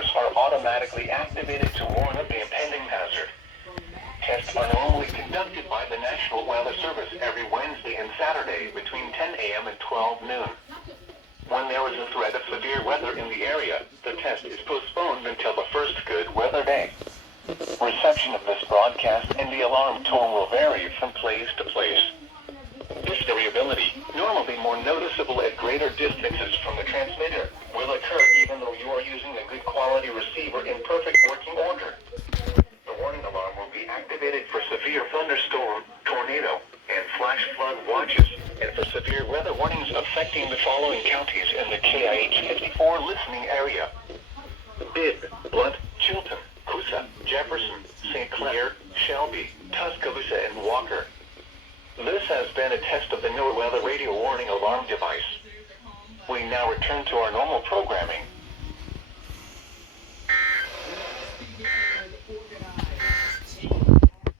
alerts are automatically activated to warn of the impending hazard. Tests are normally conducted by the National Weather Service every Wednesday and Saturday between 10 a.m. and 12 noon. When there is a threat of severe weather in the area, the test is postponed until the first good weather day. Reception of this broadcast and the alarm tone will vary from place to place. This variability, normally more noticeable at greater distances from the transmitter, will occur even though you are using a good quality receiver in perfect working order. The warning alarm will be activated for severe thunderstorm, tornado, and flash flood watches, and for severe weather warnings affecting the following counties in the KIH 54 listening area: Bibb, Blunt, Chilton, Coosa, Jefferson, St. Clair, Shelby, Tuscaloosa, and Walker. This has been a test of the NOAA Weather Radio Warning Alarm device. We now return to our normal programming.